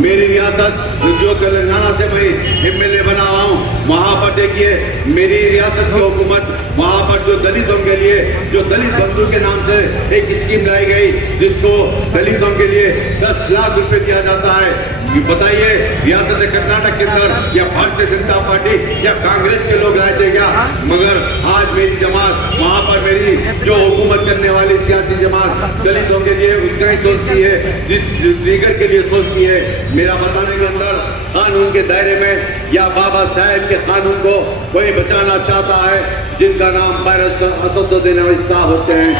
मेरी रियासत जो तेलंगाना से मैं MLA बना हुआ हूँ, वहाँ पर देखिए मेरी रियासत की हुकूमत, वहाँ पर जो दलितों के लिए जो दलित बंधु के नाम से एक स्कीम लाई गई, जिसको दलितों के लिए 10 लाख रुपए दिया जाता है। बताइए रियासत कर्नाटक के अंदर या भारतीय जनता पार्टी या कांग्रेस के लोग आए थे क्या? मगर आज मेरी जमात वहाँ पर मेरी जो हुकूमत करने वाली सियासी जमात दलितों के लिए उतना ही सोचती है, दीगर के लिए सोचती है। मेरा बताने के अंदर कानून के दायरे में या बाबा साहेब के कानून को कोई बचाना चाहता है, जिनका नाम बैरिस्टर असदुद्दीन ओवैसी साहब होते हैं।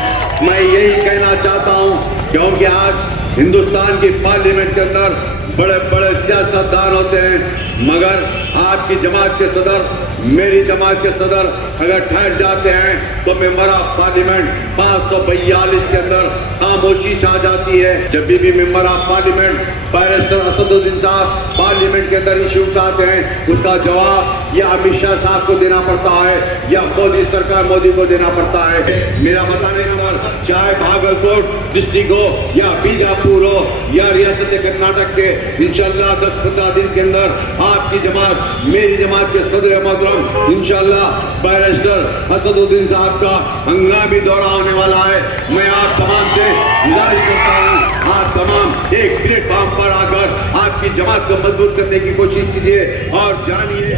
मैं यही कहना चाहता हूँ, क्योंकि आज हिंदुस्तान की पार्लियामेंट के अंदर बड़े बड़े सियासतदान होते हैं, मगर आपकी जमात के सदर, मेरी जमात के सदर अगर ठहर जाते हैं तो मेंबर ऑफ पार्लियामेंट 542 के अंदर खामोशी छा जाती है। जब भी member of parliament barrister Asaduddin साहब पार्लियामेंट के अंदर इशू उठाते हैं, उसका जवाब या अमित शाह साहब को देना पड़ता है या मोदी सरकार मोदी को देना पड़ता है। मेरा बताने का मतलब, चाहे भागलपुर डिस्ट्रिक्ट हो या बीजापुर हो या रियासत कर्नाटक के, इंशाल्लाह 10-15 दिन के अंदर आपकी जमात, मेरी जमात के सदर मोहतरम इंशाल्लाह बैरिस्टर असदुद्दीन साहब का हंगामी दौरा होने वाला है। मैं आप तमाम से गुजारिश करता हूँ, आप तमाम एक प्लेटफॉर्म पर आकर आपकी जमात को मजबूत करने की कोशिश कीजिए और जानिए।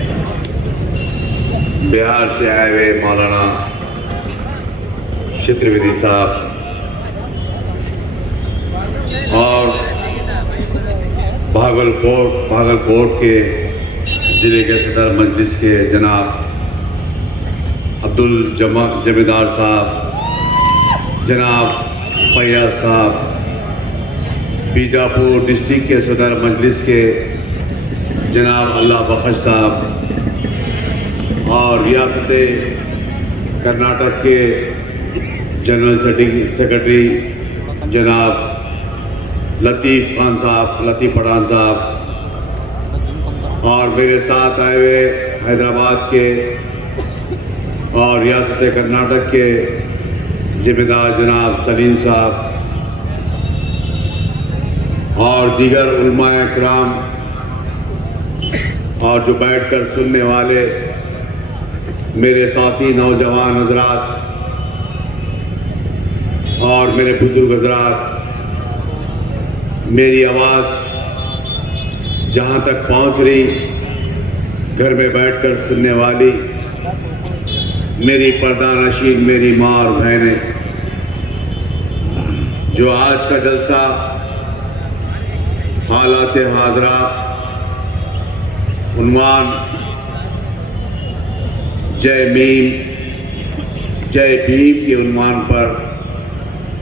बिहार से आए हुए मौलाना चित्रविधि साहब और भागलकोट के ज़िले के सदर मजलिस के जनाब अब्दुल जमीदार साहब, जनाब फैयाज साहब, बीजापुर डिस्ट्रिक्ट के सदर मजलिस के जनाब अल्लाह बख्श साहब और रियासत कर्नाटक के जनरल सेक्रेटरी जनाब लतीफ़ पठान साहब और मेरे साथ आए हुए हैदराबाद के और रियासत कर्नाटक के जिम्मेदार जनाब सलीम साहब और दीगर उलमाए किराम और जो बैठकर सुनने वाले मेरे साथी नौजवान हजरात और मेरे बुजुर्ग हजरात, मेरी आवाज़ जहाँ तक पहुँच रही, घर में बैठकर सुनने वाली मेरी पर्दानशीन मेरी माँ और बहनें, जो आज का जलसा हालात हाजरा उन्वान जय भीम के उन्वान पर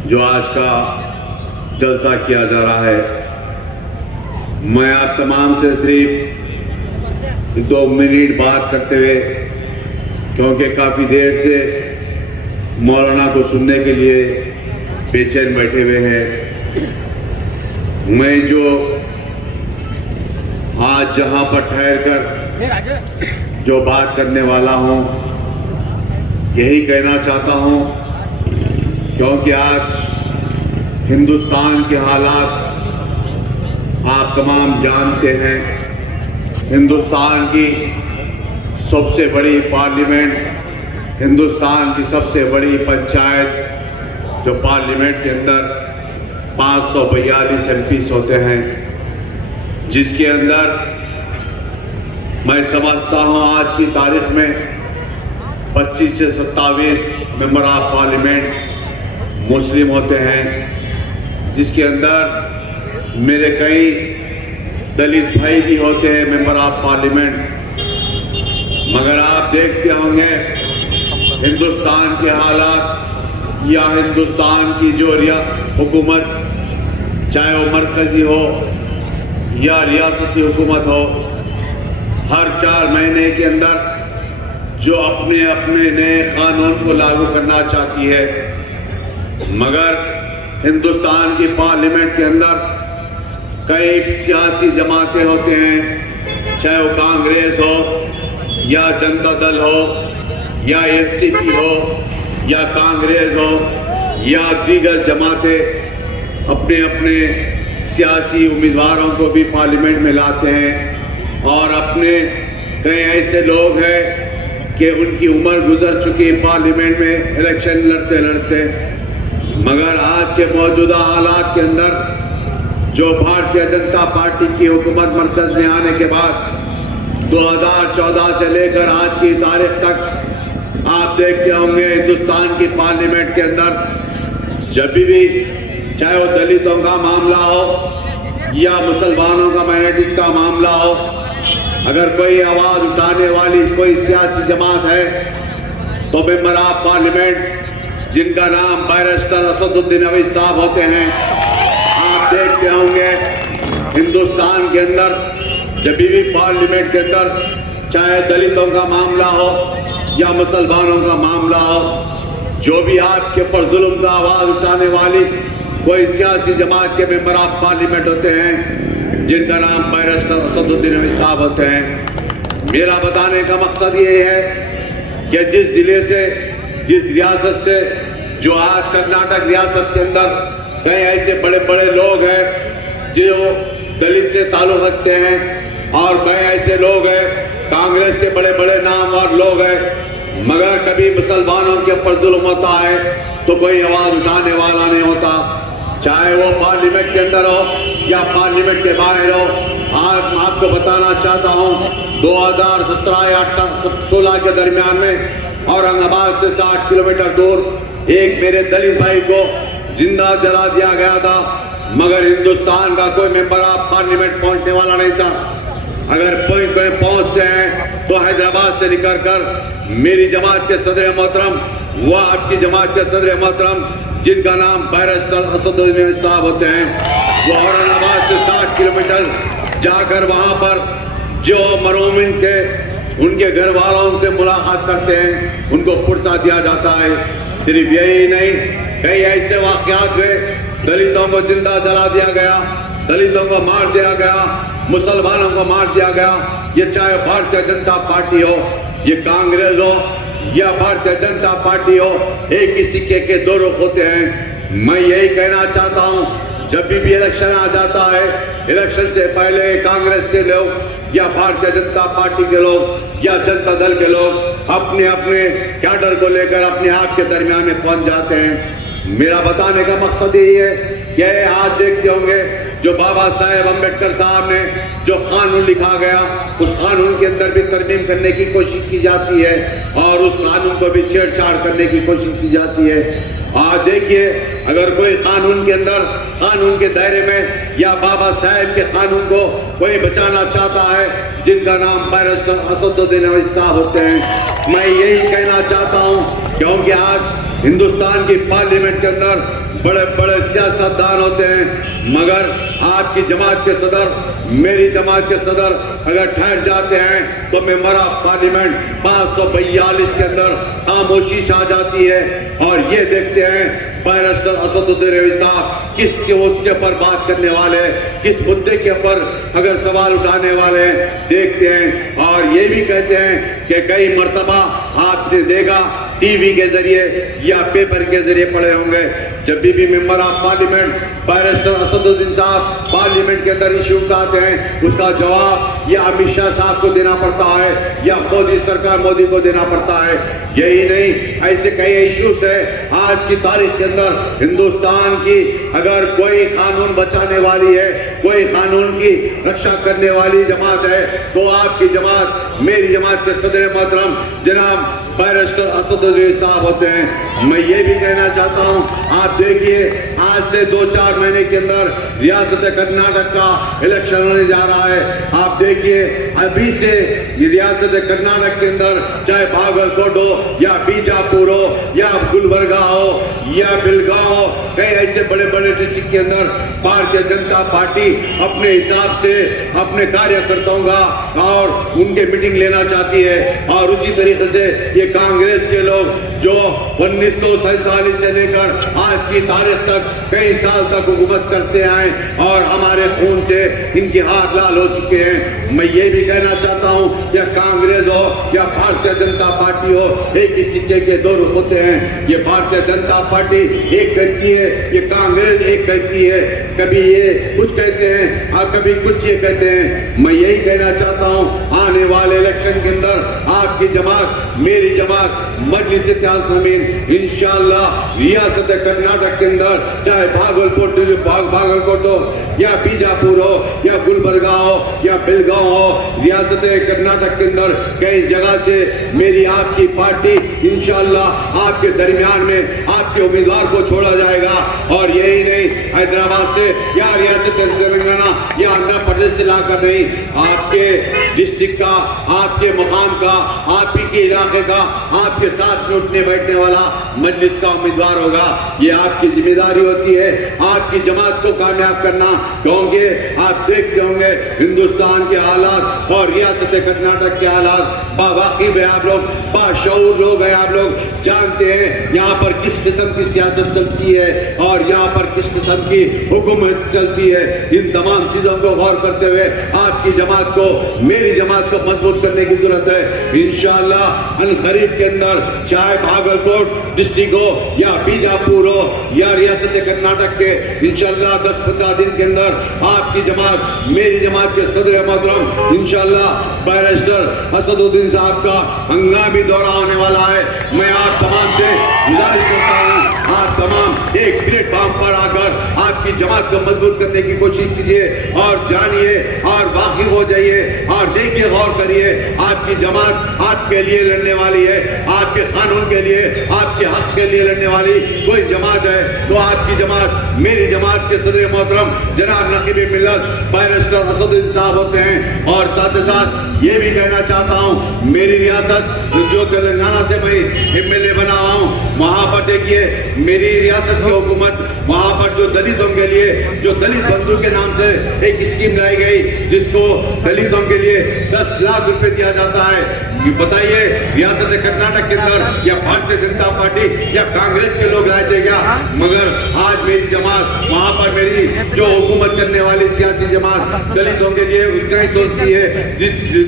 जो आज का जलसा किया जा रहा है, मैं आप तमाम से सिर्फ 2 मिनट बात करते हुए, क्योंकि काफ़ी देर से मौलाना को सुनने के लिए बेचैन बैठे हुए हैं, मैं जो आज जहां पर ठहर कर जो बात करने वाला हूं, यही कहना चाहता हूं, क्योंकि आज हिंदुस्तान के हालात आप तमाम जानते हैं। हिंदुस्तान की सबसे बड़ी पार्लियामेंट, हिंदुस्तान की सबसे बड़ी पंचायत, जो पार्लियामेंट के अंदर 542 MPs होते हैं, जिसके अंदर मैं समझता हूँ आज की तारीख में 25 से 27 मेंबर ऑफ पार्लियामेंट मुस्लिम होते हैं, जिसके अंदर मेरे कई दलित भाई भी होते हैं मेंबर ऑफ पार्लियामेंट। मगर आप देखते होंगे हिंदुस्तान के हालात या हिंदुस्तान की जो हुकूमत, चाहे वो मरकजी हो या रियासती हुकूमत हो, हर 4 महीने के अंदर जो अपने अपने नए कानून को लागू करना चाहती है, मगर हिंदुस्तान की पार्लियामेंट के अंदर कई सियासी जमातें होते हैं, चाहे वो कांग्रेस हो या जनता दल हो या NCP हो या कांग्रेस हो या दीगर जमातें, अपने अपने सियासी उम्मीदवारों को भी पार्लियामेंट में लाते हैं और अपने कई ऐसे लोग हैं कि उनकी उम्र गुजर चुकी पार्लियामेंट में इलेक्शन लड़ते लड़ते, मगर आज के मौजूदा हालात के अंदर जो भारतीय जनता पार्टी की हुकूमत मरकज में आने के बाद 2014 से लेकर आज की तारीख तक आप देखते होंगे हिंदुस्तान की पार्लियामेंट के अंदर जब भी चाहे वो दलितों का मामला हो या मुसलमानों का माइनॉरिटीज का मामला हो, अगर कोई आवाज उठाने वाली कोई सियासी जमात है तो मेंबर ऑफ पार्लियामेंट जिनका नाम बैरिस्टर असदुद्दीन अवैसी साहब होते हैं, आप देखते होंगे हिंदुस्तान के अंदर जब भी पार्लियामेंट के अंदर चाहे दलितों का मामला हो या मुसलमानों का मामला हो, जो भी आपके ऊपर जुल्म का आवाज उठाने वाली कोई सियासी जमात के मेंबर ऑफ पार्लियामेंट होते हैं जिनका नाम बैरिस्टर असदुद्दीन अवैसी साहब होते हैं। मेरा बताने का मकसद ये है कि जिस जिले से, जिस रियासत से, जो आज कर्नाटक रियासत के अंदर कई ऐसे बड़े बड़े लोग हैं जो दलित से ताल्लुक रखते हैं और कई ऐसे लोग हैं कांग्रेस के बड़े बड़े नामवर लोग हैं, मगर कभी मुसलमानों के ऊपर जुल्म होता है तो कोई आवाज उठाने वाला नहीं होता, चाहे वो पार्लियामेंट के अंदर हो या पार्लियामेंट के बाहर हो। आज मैं आपको बताना चाहता हूँ 2017 या 16 के दरमियान में औरंगाबाद से 60 किलोमीटर दूर एक मेरे दलित भाई को जिंदा जला दिया गया था, मगर हिंदुस्तान का कोई मेंबर ऑफ पार्लियामेंट पहुंचने वाला नहीं था। अगर कोई पहुंचते हैं तो हैदराबाद से निकल कर मेरी जमात के सदर मोहतरम, वो आपकी जमात के सदर मोहतरम जिनका नाम बैरिस्टर असदुद्दीन अवैसी साहब होते हैं, वो औरंगाबाद से 60 किलोमीटर जाकर वहां पर जो मरहूमिन के उनके घर वालों से मुलाकात करते हैं, उनको पुरसा दिया जाता है। सिर्फ यही नहीं, कई ऐसे वाकयात हुए, दलितों को जिंदा जला दिया गया, दलितों को मार दिया गया, मुसलमानों को मार दिया गया। ये चाहे भारतीय जनता पार्टी हो, ये कांग्रेस हो या भारतीय जनता पार्टी हो, एक ही सिक्के के दो रुख होते हैं। मैं यही कहना चाहता हूं, जब भी इलेक्शन आ जाता है, इलेक्शन से पहले कांग्रेस के लोग या भारतीय जनता पार्टी के लोग या जनता दल के लोग अपने अपने कैडर को लेकर अपने आप के दरमियान में पहुंच जाते हैं। मेरा बताने का मकसद यही है कि आज देखते होंगे जो बाबा साहेब अम्बेडकर साहब ने जो कानून लिखा गया, उस कानून के अंदर भी तरमीम करने की कोशिश की जाती है और उस कानून को भी छेड़छाड़ करने की कोशिश की जाती है। आज देखिए, अगर कोई कानून के अंदर, कानून के दायरे में या बाबा साहेब के कानून को कोई बचाना चाहता है जिनका नाम बैरिस्टर असदुद्दीन अवैसी साहब होते हैं, मैं यही कहना चाहता हूँ, क्योंकि आज हिंदुस्तान की पार्लियामेंट के अंदर बड़े बड़े सियासतदान होते हैं, मगर आपकी जमात के सदर, मेरी जमात के सदर अगर ठहर जाते हैं तो मेंबर ऑफ पार्लियामेंट 542 के अंदर खामोशी छा जाती है और ये देखते हैं बैरिस्टर असदुद्दीन अवैसी साहब किसके उसके ऊपर बात करने वाले, किस मुद्दे के ऊपर अगर सवाल उठाने वाले देखते हैं। और ये भी कहते हैं कि कई मर्तबा आपने देखा टीवी के जरिए या पेपर के जरिए पढ़े होंगे, जब भी member of parliament barrister Asaduddin साहब पार्लियामेंट के अंदर इशू उठाते हैं, उसका जवाब या अमित शाह साहब को देना पड़ता है या मोदी सरकार मोदी को देना पड़ता है। यही नहीं, ऐसे कई इश्यूज है आज की तारीख के अंदर हिंदुस्तान की। अगर कोई कानून बचाने वाली है, कोई कानून की रक्षा करने वाली जमात है तो आपकी जमात, मेरी जमात के सदर मोहतरम जनाब बैरिस्टर असदुद्दीन साहब होते हैं। मैं ये भी कहना चाहता हूँ, आप देखिए आज से 2-4 महीने के अंदर रियासत कर्नाटक का इलेक्शन होने जा रहा है। आप देखिए अभी से रियासत कर्नाटक के अंदर चाहे बागलकोट हो या बीजापुर हो या गुलबर्गा हो या बिलगांव हो, कई ऐसे बड़े बड़े डिस्ट्रिक्ट के अंदर भारतीय जनता पार्टी अपने हिसाब से अपने कार्यकर्ताओं का और उनके मीटिंग लेना चाहती है और उसी तरीके से ये कांग्रेस के लोग जो 1947 से लेकर आज की तारीख तक कई साल तक हुकूमत करते आए और हमारे खून से इनके हाथ लाल हो चुके हैं। मैं ये भी कहना चाहता हूँ, या कांग्रेस हो या भारतीय जनता पार्टी हो, एक ही सिक्के के दो रुख होते हैं। ये भारतीय जनता पार्टी एक कहती है, ये कांग्रेस एक कहती है। कभी ये कुछ कहते हैं और कभी कुछ ये कहते हैं। मैं यही कहना चाहता हूँ, आने वाले इलेक्शन के अंदर आपकी जमात, मेरी जमात मजलिस इत्तेहाद ज़मीन इंशाअल्लाह रियासत कर्नाटक के अंदर, चाहे भागलकोट हो या बीजापुर हो या गुलबर्गा हो या बेलगांव हो, रियासत कर्नाटक के अंदर कई जगह से मेरी आपकी पार्टी इंशाअल्लाह आपके दरमियान में आपके उम्मीदवार को छोड़ा जाएगा। और यही नहीं, हैदराबाद से या रियासत तेलंगाना या आंध्र प्रदेश से लाकर नहीं, आपके डिस्ट्रिक्ट का, आपके मुकाम का, आप ही के इलाके का, आपके साथ में उठने बैठने वाला मजलिस का उम्मीदवार होगा। ये आपकी जिम्मेदारी होती है, आपकी जमात को कामयाब करना। क्योंकि आप देखते होंगे हिंदुस्तान के हालात और रियासत कर्नाटक के हालात, बावाकिफ है आप लोग, बाशऊर लोग हैं आप लोग, जानते हैं यहाँ पर किस किस्म की सियासत चलती है और यहाँ पर किस किस्म की हुकूमत चलती है। इन तमाम चीज़ों को गौर करते हुए आपकी जमात को, मेरी जमात को मजबूत करने की जरूरत है। इंशाअल्लाह अनकरीब के अंदर, चाहे भागलकोट डिस्ट्रिक्ट हो या बीजापुर हो या रियासत कर्नाटक के, इंशाअल्लाह 10-15 दिन के अंदर आपकी जमात, मेरी जमात के सदर मोहतरम इंशाअल्लाह बैरिस्टर असदुद्दीन साहब का हंगामी दौरा होने वाला है। मैं आप तमाम से गुजारिश करता हूँ, आप तमाम एक प्लेटफॉर्म पर आकर आपकी जमात को मजबूत करने की कोशिश कीजिए और जानिए और वाकिफ हो जाइए और देखिए, गौर करिए, आपकी जमात आपके लिए लड़ने वाली है, आपके कानून के लिए, आपके हक के लिए लड़ने वाली कोई जमात है तो आपकी जमात, मेरी जमात के सदर मोहतरम जनाब नकीब मिल्लत बैरिस्टर असदुद्दीन साहब होते हैं। और साथ ही साथ ये भी कहना चाहता हूँ, मेरी रियासत जो तेलंगाना से मैं MLA बना हुआ हूँ, वहाँ पर देखिए मेरी रियासत की हुकूमत, वहाँ पर जो दलितों के लिए, जो दलित बंधु के नाम से एक स्कीम लाई गई, जिसको दलितों के लिए 10 लाख रुपए दिया जाता है। बताइए, रियासत कर्नाटक के अंदर या भारतीय जनता पार्टी या कांग्रेस के लोग आए थे क्या? मगर आज मेरी जमात, वहाँ पर मेरी जो हुकूमत करने वाली सियासी जमात दलितों के लिए उतना ही सोचती है,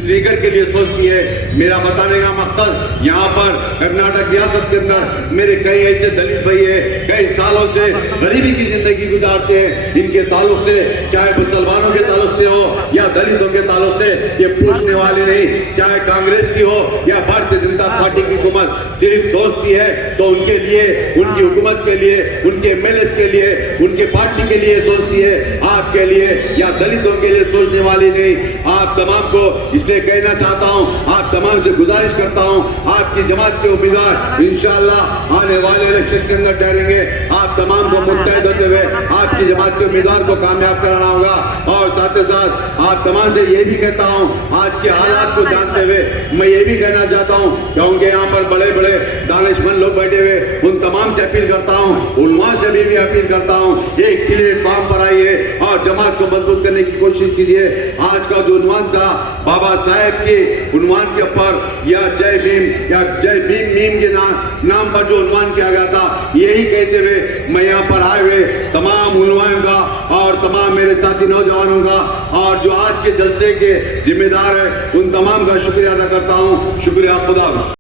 दीगर के लिए सोचती है। मेरा बताने का मकसद, यहाँ पर कर्नाटक रियासत के अंदर मेरे कई ऐसे दलित भाई है, कई सालों से गरीबी की जिंदगी गुजारते हैं। इनके ताल्लुक से, चाहे मुसलमानों के ताल्लुक से हो या दलितों के ताल्लुक से, ये पूछने वाले नहीं। चाहे कांग्रेस की हो या भारतीय जनता पार्टी की हुकूमत सिर्फ सोचती है तो उनके लिए, उनकी हुकूमत के लिए, उनके MLA के लिए, उनके पार्टी के लिए सोचती है, आपके लिए या दलितों के लिए सोचने वाली नहीं। आप तमाम को इसलिए कहना चाहता हूं, आप तमाम से गुजारिश करता हूं, आपकी जमात के उम्मीदवार इंशाअल्लाह आने वाले इलेक्शन के अंदर ठहरेंगे। आप तमाम को मुत्तहिद होते हुए आपकी जमात के उम्मीदवार को कामयाब कराना होगा। और साथ ही साथ आप तमाम से ये भी कहता हूं, आज के हालात को जानते हुए मैं ये भी कहना चाहता हूं, क्योंकि यहाँ पर बड़े बड़े दानिशमंद लोग बैठे हुए, उन तमाम से अपील करता हूं, उलमा से भी अपील करता हूं, एक प्लेटफॉर्म पर आइए और जमात को मजबूत करने की कोशिश कीजिए। आज का जो उन्वान था बाबा साहेब के उन्वान के ऊपर, या जय भीम मीम के नाम पर जो उन्वान किया गया था, यही कहते हुए मैं यहाँ पर आए हुए तमाम उलमाओं का और तमाम मेरे साथी नौजवानों का और जो आज के जलसे के जिम्मेदार है, उन तमाम का शुक्रिया अदा करता हूँ। शुक्रिया, खुदा।